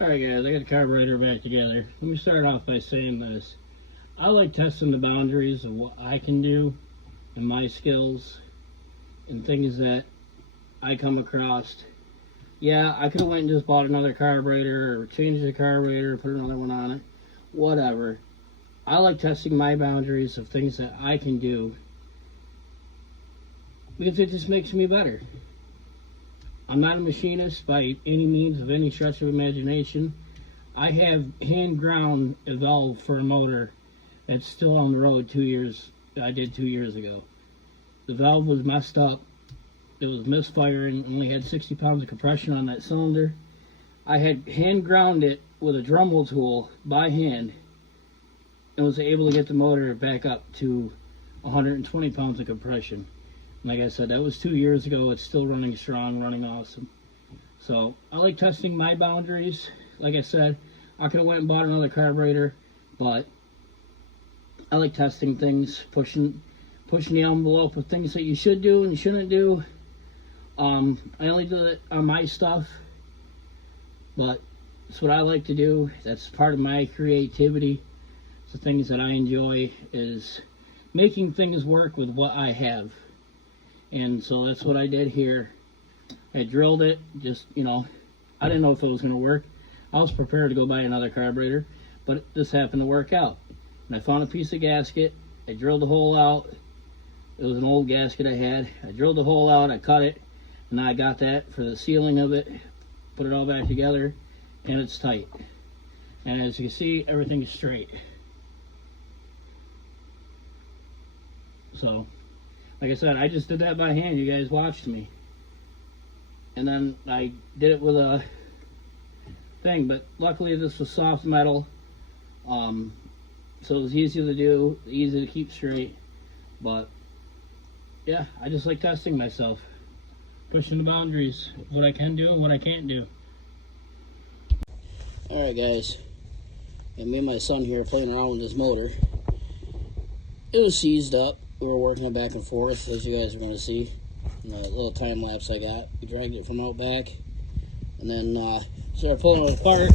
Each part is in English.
Alright guys, I got the carburetor back together. Let me start off by saying this. I like testing the boundaries of what I can do and my skills and things that I come across. Yeah, I could have went and just bought another carburetor or changed the carburetor, put another one on it. Whatever. I like testing my boundaries of things that I can do because it just makes me better. I'm not a machinist by any means of any stretch of imagination. I have hand ground a valve for a motor that's still on the road 2 years. I did 2 years ago. The valve was messed up. It was misfiring. Only had 60 pounds of compression on that cylinder. I had hand ground it with a Dremel tool by hand and was able to get the motor back up to 120 pounds of compression. Like I said, that was 2 years ago. It's still running strong, running awesome. So I like testing my boundaries. Like I said, I could have went and bought another carburetor, but I like testing things, pushing the envelope of things that you should do and you shouldn't do. I only do it on my stuff, but it's what I like to do. That's part of my creativity. It's the things that I enjoy is making things work with what I have. And so that's what I did here. I drilled it, just, I didn't know if it was going to work. I was prepared to go buy another carburetor, but this happened to work out. And I found a piece of gasket. I drilled the hole out. It was an old gasket I had. I drilled the hole out, I cut it, and I got that for the sealing of it. Put it all back together, and it's tight. And as you can see, everything's straight. So, like I said, I just did that by hand. You guys watched me. And then I did it with a thing, but luckily this was soft metal. So it was easy to do, easy to keep straight. But yeah, I just like testing myself. Pushing the boundaries of what I can do and what I can't do. Alright guys, and me and my son here playing around with this motor. It was seized up. We were working it back and forth, as you guys are going to see in the little time lapse I got. We dragged it from out back, and then started pulling it apart.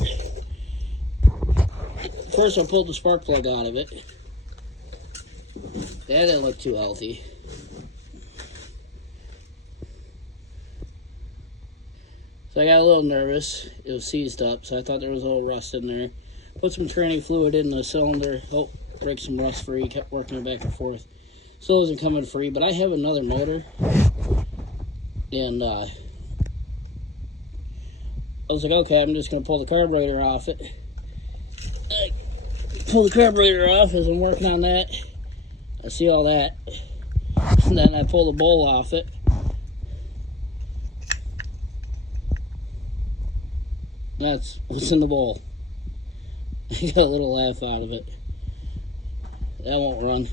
First, I pulled the spark plug out of it. That didn't look too healthy. So I got a little nervous. It was seized up, so I thought there was a little rust in there. Put some training fluid in the cylinder. Oh, break some rust free. Kept working it back and forth. Still isn't coming free, but I have another motor, and I was like, okay, I'm just going to pull the carburetor off it. I pull the carburetor off as I'm working on that. I see all that, and then I pull the bowl off it. That's what's in the bowl. I got a little laugh out of it. That won't run.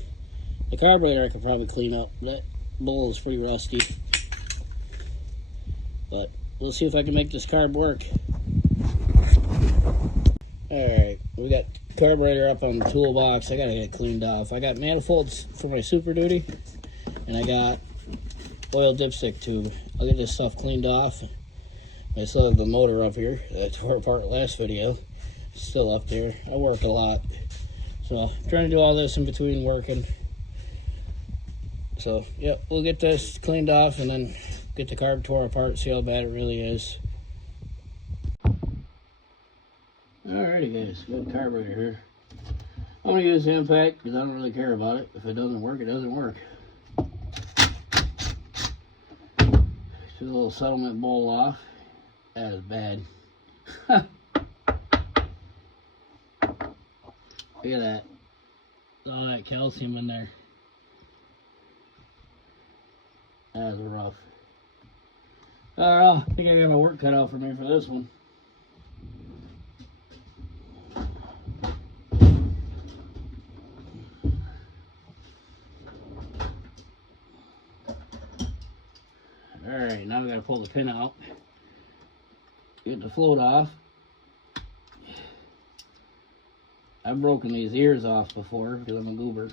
The carburetor I could probably clean up. That bowl is pretty rusty. But we'll see if I can make this carb work. Alright, we got carburetor up on the toolbox. I gotta get it cleaned off. I got manifolds for my Super Duty, and I got oil dipstick tube. I'll get this stuff cleaned off. I still have the motor up here that I tore apart last video. Still up there. I work a lot. So I'm trying to do all this in between working. So, yeah, we'll get this cleaned off and then get the carb tore apart, see how bad it really is. Alrighty guys, got the carburetor here. I'm going to use the impact because I don't really care about it. If it doesn't work, it doesn't work. Took a little settlement bowl off. That is bad. Look at that. All that calcium in there. That is rough. I don't know. I think I got my work cut out for me for this one. Alright, now we gotta pull the pin out. Get the float off. I've broken these ears off before because I'm a goober.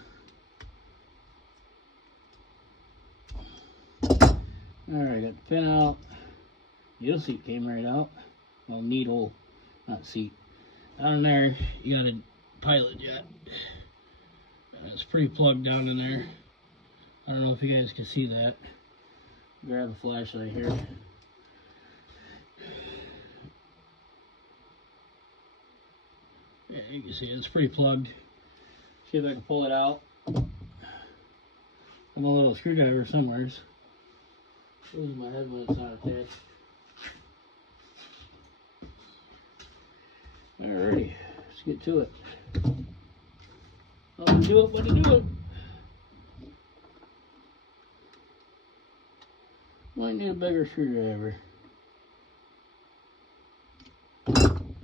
Alright, got the pin out. You'll see it came right out. Well, needle not seat. Down there, you got a pilot jet. It's pretty plugged down in there. I don't know if you guys can see that. Grab a flashlight here. Yeah, you can see it. It's pretty plugged. See if I can pull it out. I'm a little screwdriver somewhere. Losing my head when it's not attached. Alrighty, let's get to it. I'll do it, but to do it. Might need a bigger screwdriver.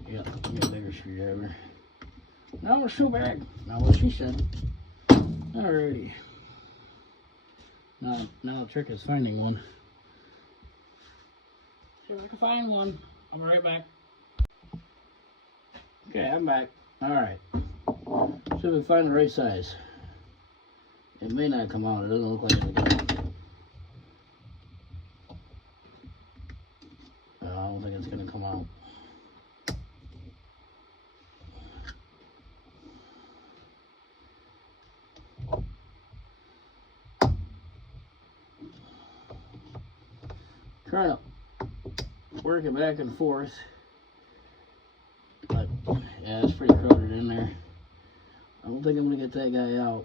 Yeah, need a bigger screwdriver. Now it's so bad. Not what she said. Alrighty. Now the trick is finding one. See if I can find one. I'll be right back. Okay, I'm back. Alright. See if we find the right size. It may not come out. It doesn't look like it will. I don't think it's going to come out. Trying to work it back and forth. But, yeah, it's pretty crowded in there. I don't think I'm going to get that guy out.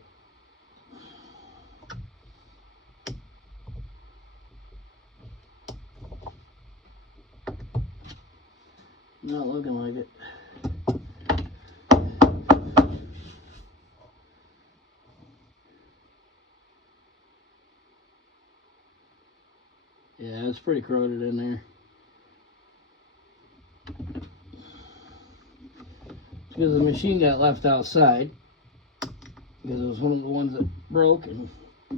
Not looking like it. Yeah, it's pretty crowded in there. It's because the machine got left outside. Because it was one of the ones that broke and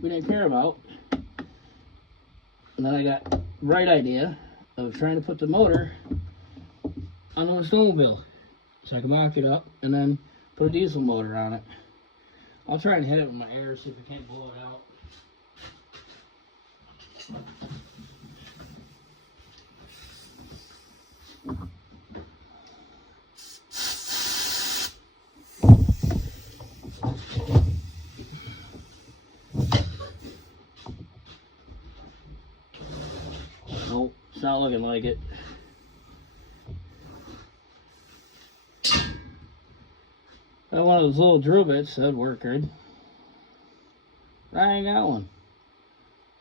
we didn't care about. And then I got the right idea of trying to put the motor on the snowmobile. So I can mock it up and then put a diesel motor on it. I'll try and hit it with my air, see if I can't blow it out. Nope, it's not looking like it. Got one of those little drill bits, that'd work good. I ain't got one.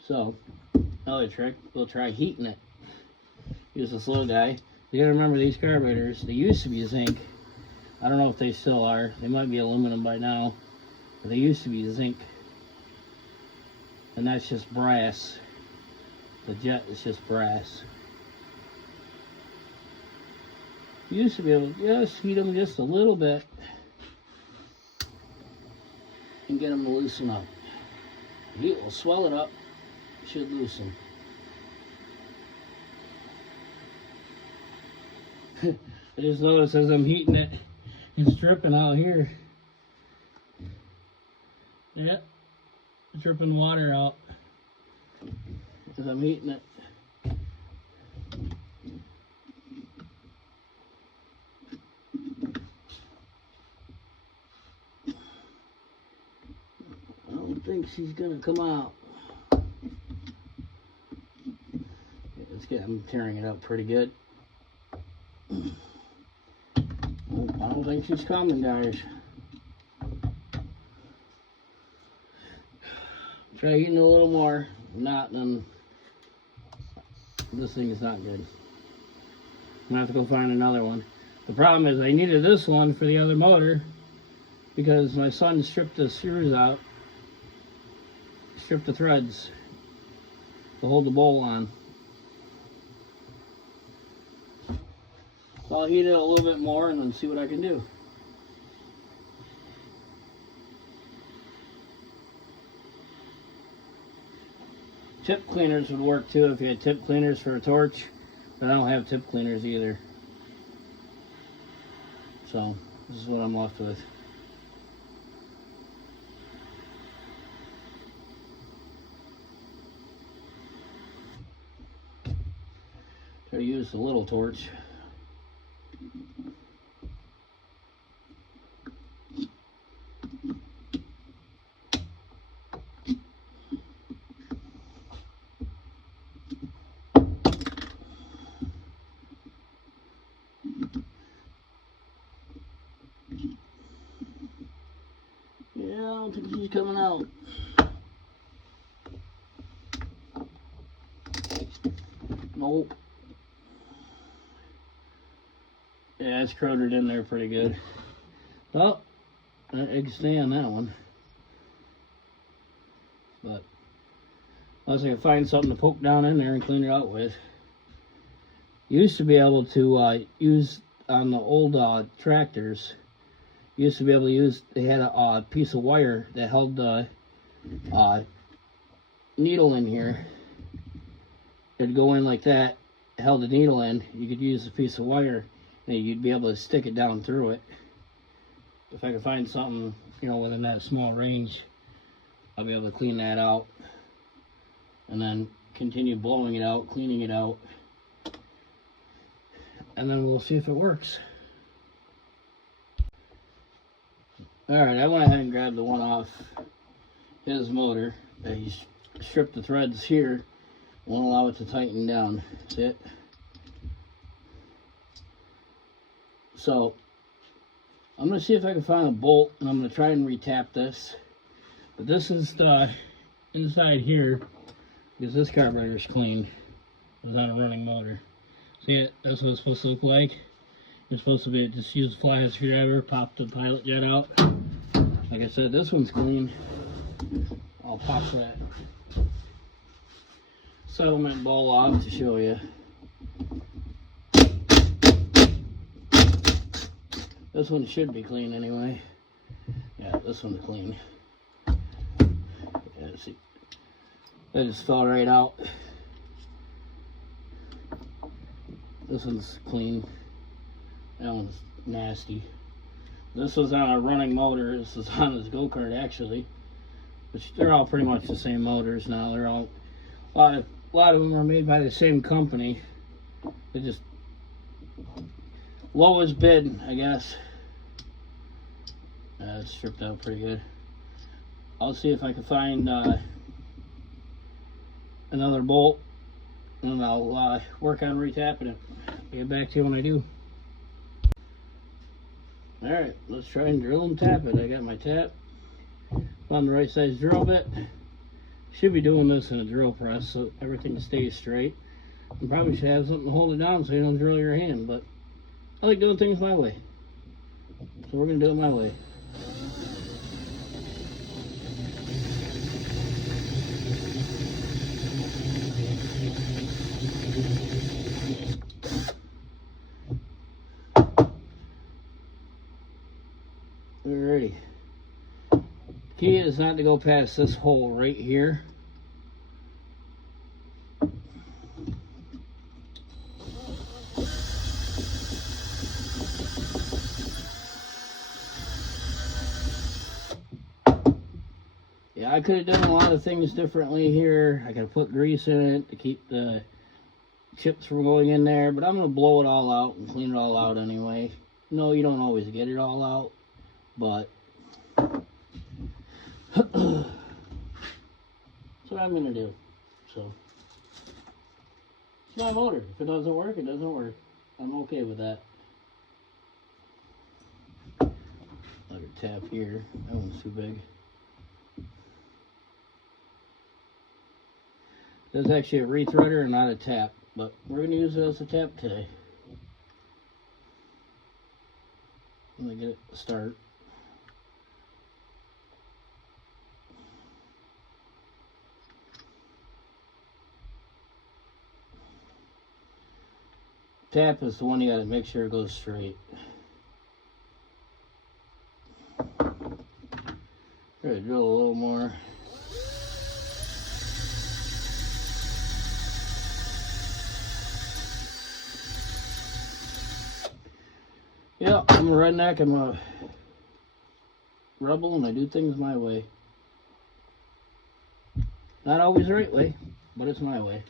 So, another trick, we'll try heating it. Use this little guy. You gotta remember these carburetors, they used to be zinc. I don't know if they still are. They might be aluminum by now. But they used to be zinc. And that's just brass. The jet is just brass. You used to be able to just heat them just a little bit and get them to loosen up. Heat will swell it up, should loosen. I just noticed as I'm heating it, it's dripping out here. Yep, dripping water out as I'm heating it. I don't think she's gonna come out. I'm tearing it up pretty good. I don't think she's coming, guys. Try heating a little more. Not, then this thing is not good. I'm gonna have to go find another one. The problem is I needed this one for the other motor because my son stripped the screws out, stripped the threads to hold the bowl on. So I'll heat it a little bit more and then see what I can do. Tip cleaners would work too if you had tip cleaners for a torch, but I don't have tip cleaners either. So this is what I'm left with. Try to use the little torch. think she's coming out. Nope. Yeah, it's corroded in there pretty good. Oh, I can stay on that one. But unless I can find something to poke down in there and clean it out with. You used to be able to use on the old tractors. You used to be able to use. They had a piece of wire that held the needle in here. It'd go in like that, held the needle in. You could use a piece of wire, and you'd be able to stick it down through it. If I could find something, you know, within that small range, I'll be able to clean that out, and then continue blowing it out, cleaning it out, and then we'll see if it works. Alright, I went ahead and grabbed the one off his motor. He stripped the threads here, won't allow it to tighten down. See it? So, I'm going to see if I can find a bolt, and I'm going to try and retap this. But this is the inside here, because this carburetor is clean. It was on a running motor. See it? That's what it's supposed to look like. You're supposed to be just use a flathead screwdriver, pop the pilot jet out. Like I said, this one's clean. I'll pop that settlement bowl off to show you. This one should be clean anyway. Yeah, this one's clean. Yeah, see, that just fell right out. This one's clean. That one's nasty. This was on a running motor. This is on his go-kart actually. Which they're all pretty much the same motors now. They're all a lot of them are made by the same company. They just lowest bid, I guess. It's stripped out pretty good. I'll see if I can find another bolt, and I'll work on retapping it. I'll get back to you when I do. Alright, let's try and drill and tap it. I got my tap. Found the right size drill bit. Should be doing this in a drill press so everything stays straight. You probably should have something to hold it down so you don't drill your hand, but I like doing things my way. So we're going to do it my way. Alrighty. Key is not to go past this hole right here. Yeah, I could have done a lot of things differently here. I could have put grease in it to keep the chips from going in there, but I'm going to blow it all out and clean it all out anyway. No, you don't always get it all out, but that's what I'm going to do. So, it's my motor. If it doesn't work, it doesn't work. I'm okay with that. Another tap here. That one's too big. This is actually a rethreader and not a tap, but we're going to use it as a tap today. Let me get it to start. Tap is the one you got to make sure it goes straight. Try to drill a little more. Yeah, I'm a redneck, I'm a rebel, and I do things my way. Not always the right way, but it's my way.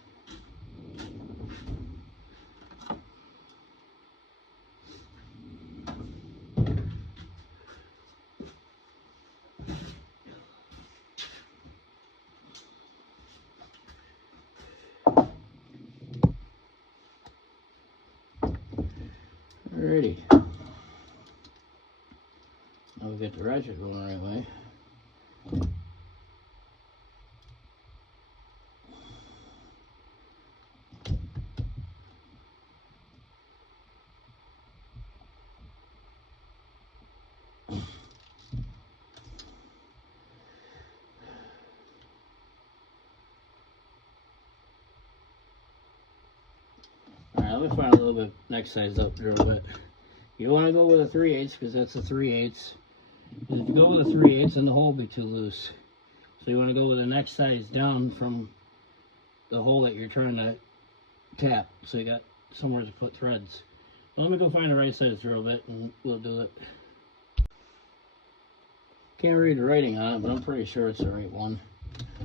Alrighty. Now we get the ratchet going the right way. Now let me find a little bit next size up drill bit. You want to go with a 3/8 because that's a 3/8. If you go with a 3/8, then the hole will be too loose. So you want to go with the next size down from the hole that you're trying to tap. So you got somewhere to put threads. Well, let me go find the right size drill bit and we'll do it. Can't read the writing on it, but I'm pretty sure it's the right one.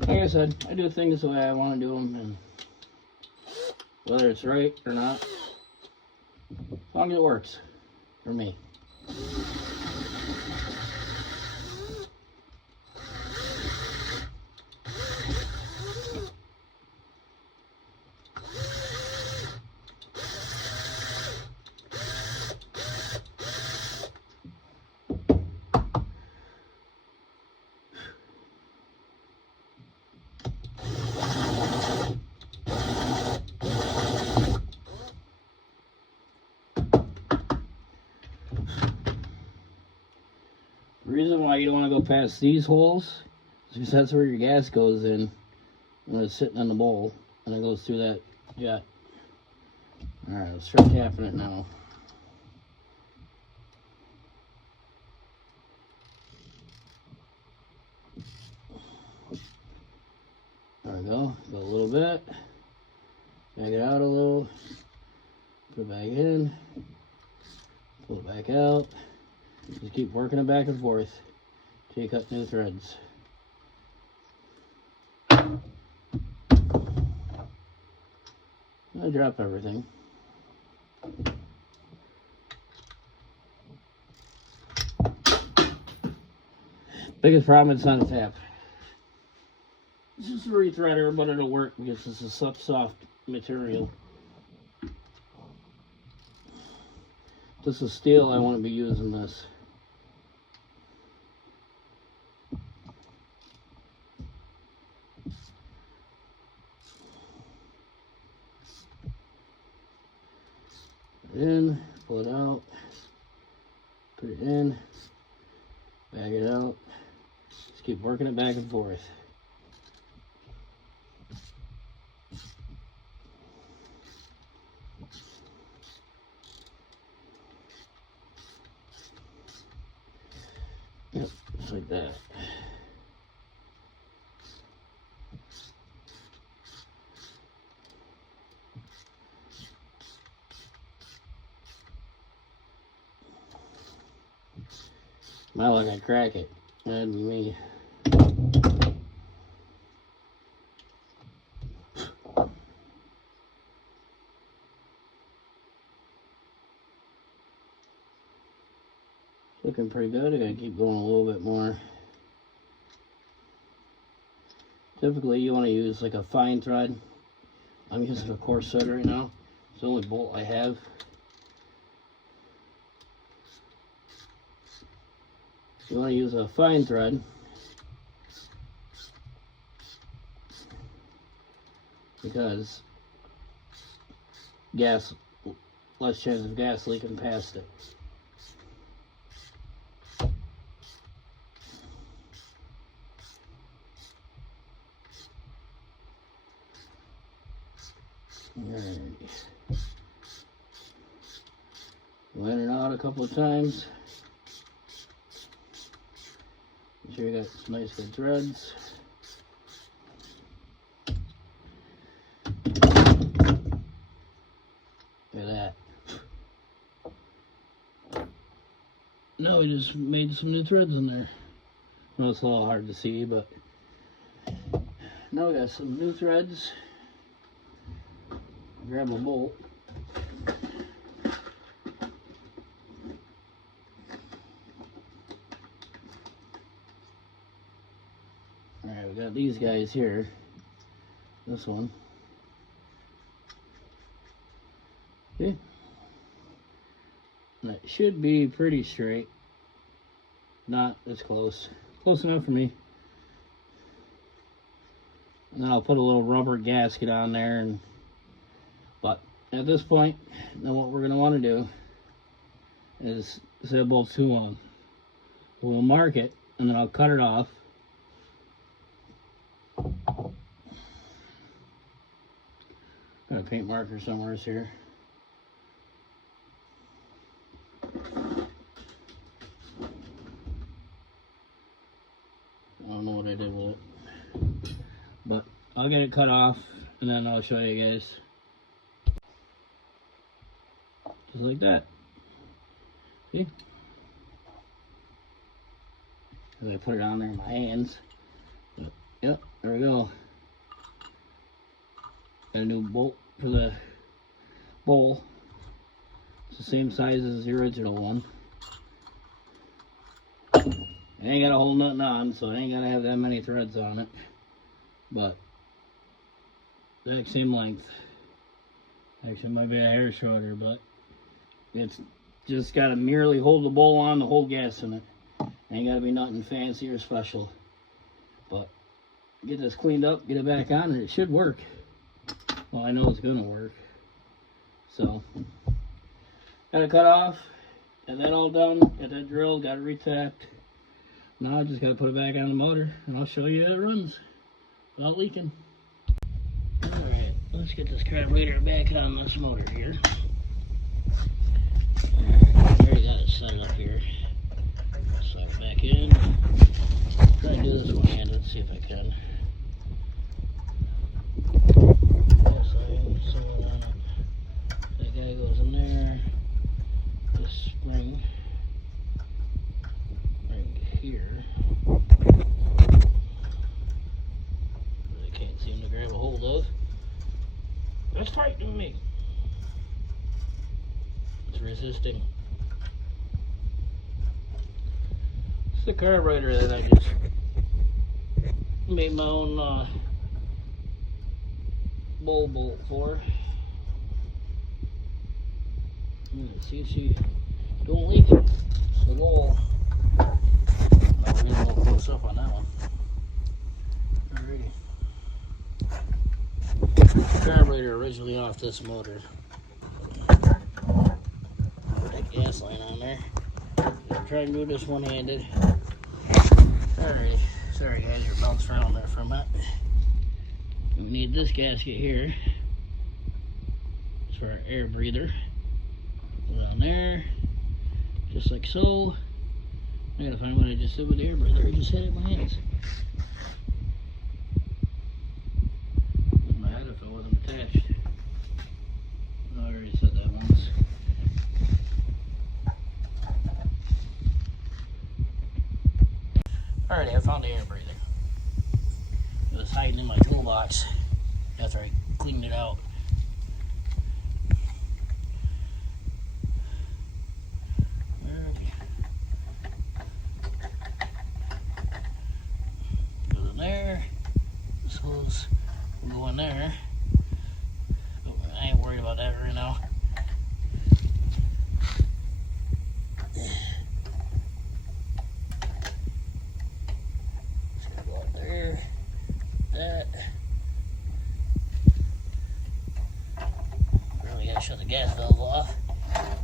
Like I said, I do things the way I want to do them, and whether it's right or not, as long as it works for me. The reason why you don't want to go past these holes is because that's where your gas goes in when it's sitting in the bowl and it goes through that jet. Alright, let's start tapping it now. There we go. Go a little bit. Back it out a little. Put it back in. Pull it back out. Just keep working it back and forth till you cut new threads. I drop everything. Biggest problem, it's not a tap. This is a rethreader, but it'll work because this is soft material. This is steel, I won't be using this. Put it in, pull it out, put it in, bag it out. Just keep working it back and forth. Yep, just like that. My luck, I crack it. That'd be me. Looking pretty good. I gotta keep going a little bit more. Typically, you want to use like a fine thread. I'm using a coarse thread right now. It's the only bolt I have. You want to use a fine thread because less chance of gas leaking past it. Alright. Line it out a couple of times. Make sure you got some nice good threads. Look at that. Now we just made some new threads in there. Well, it's a little hard to see, but now we got some new threads. Grab a bolt. Alright, we got these guys here. This one. Okay. And it should be pretty straight. Not as close. Close enough for me. And then I'll put a little rubber gasket on there. But at this point, now what we're going to want to do is set both two on. We'll mark it, and then I'll cut it off. Got a paint marker somewhere here. I'll get it cut off and then I'll show you guys. Just like that. See? As I put it on there in my hands. Yep, there we go. Got a new bolt for the bowl. It's the same size as the original one. I ain't got to hold nothing on, so I ain't got to have that many threads on it. But, exact same length. Actually, it might be a hair shorter, but it's just got to merely hold the bowl on to hold gas in it. Ain't got to be nothing fancy or special. But, get this cleaned up, get it back on, and it should work. Well, I know it's going to work. So, got it cut off, got that all done, got that drill, got it retapped. Now I just got to put it back on the motor, and I'll show you how it runs without leaking. Alright, let's get this carburetor back on this motor here. I already got it set up here. Slide it back in. Try to do this one-handed, see if I can. Yes, I am sewing on it. That guy goes in there. This spring right here. I can't seem to grab a hold of. That's tight to me. It's resisting. It's the carburetor that I just made my own bolt for. See if she don't leak it at all. We're getting a little close up on that one. Alrighty. Carburetor originally off this motor. Put that gas line on there. Try and do this one-handed. Alrighty. Sorry guys, you're bounced around there for a minute. We need this gasket here. It's for our air breather. Put it on there. Just like so. I gotta find what I just did with the air breather. I just had it in my hands. In my head if it wasn't attached. I already said that once. Alrighty, I found the air breather. It was hiding in my toolbox after I cleaned it out. Goes in there. This hose will go in there. But I ain't worried about that right now. Really gotta shut the gas valve off.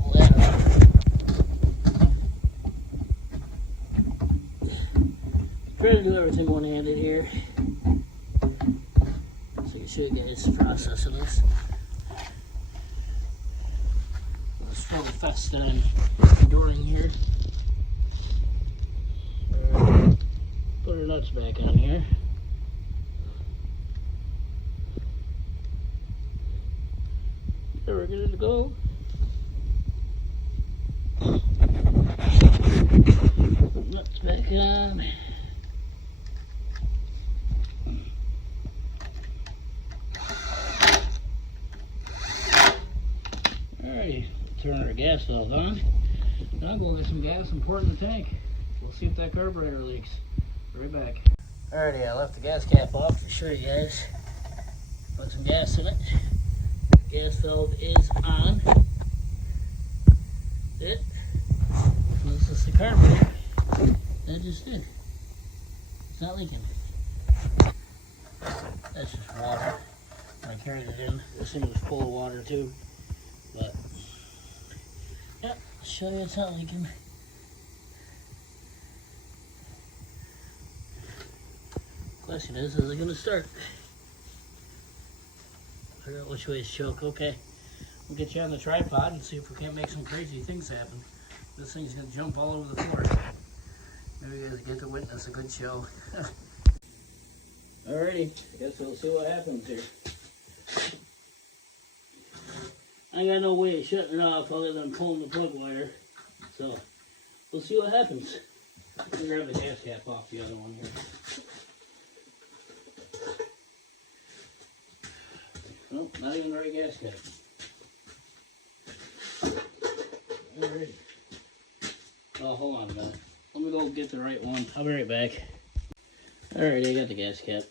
Pull that off. Try to do everything one-handed here. So you show you guys the process of this. Let's throw the fest that I'm enduring here. Put our nuts back on here. There, we're good to go. Nuts back on. Alrighty, turn our gas valve on. Now I'm going to get some gas and pour it in the tank. We'll see if that carburetor leaks. Right back. Alrighty, I left the gas cap off to show you guys. Put some gas in it. Gas valve is on. It. This is the carburetor. That just did. It's not leaking. That's just water. I carried it in. This thing was full of water too. But yeah, I'll show you it's not leaking. Question is it going to start? Figure out which way is choke. Okay, we'll get you on the tripod and see if we can't make some crazy things happen. This thing's going to jump all over the floor. Maybe you guys get to witness a good show. Alrighty, guess we'll see what happens here. I got no way of shutting it off other than pulling the plug wire. So, we'll see what happens. Let me grab the gas cap off the other one here. Nope, not even the right gas cap. Alright. Oh, hold on a minute. Let me go get the right one. I'll be right back. Alright, I got the gas cap.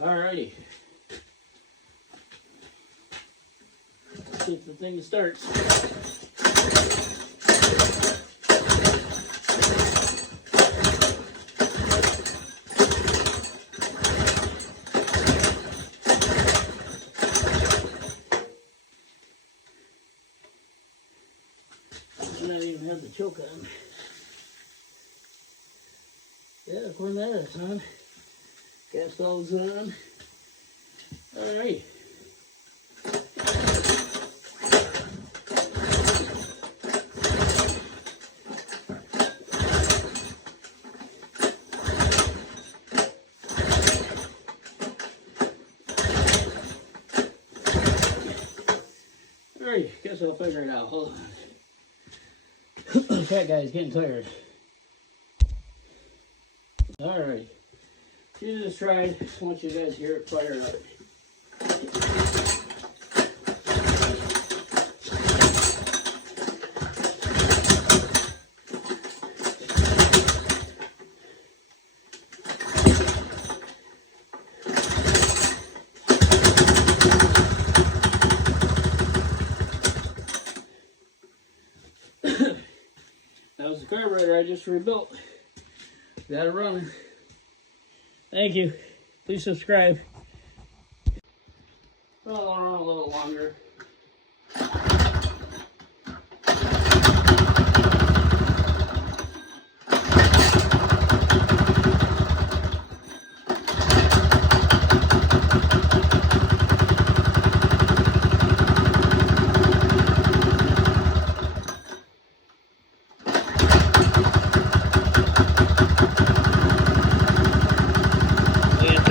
Alrighty. Let's see if the thing starts. I don't even have the choke on. Yeah, according to that, it's on. Gas stall's on. Alright. Alright, guess I'll figure it out. Hold on. That guy's getting tired. Alright. Jesus tried. I want you guys to hear it fire up. That was the carburetor I just rebuilt. Got it running. Thank you. Please subscribe. I'll run a little longer.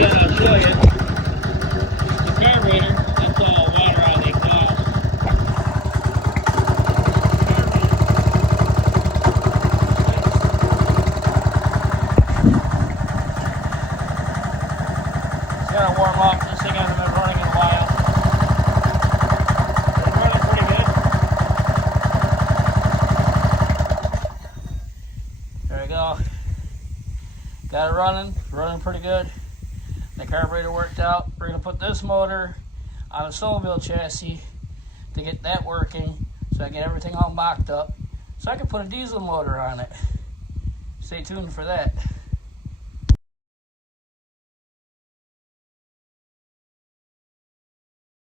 I'll show you. The carburetor, that's all water out of the exhaust. It's gotta warm up. This thing hasn't been running in a while. It's running pretty good. There we go. Got it running pretty good. The carburetor worked out. We're going to put this motor on a snowmobile chassis to get that working so I get everything all mocked up so I can put a diesel motor on it. Stay tuned for that.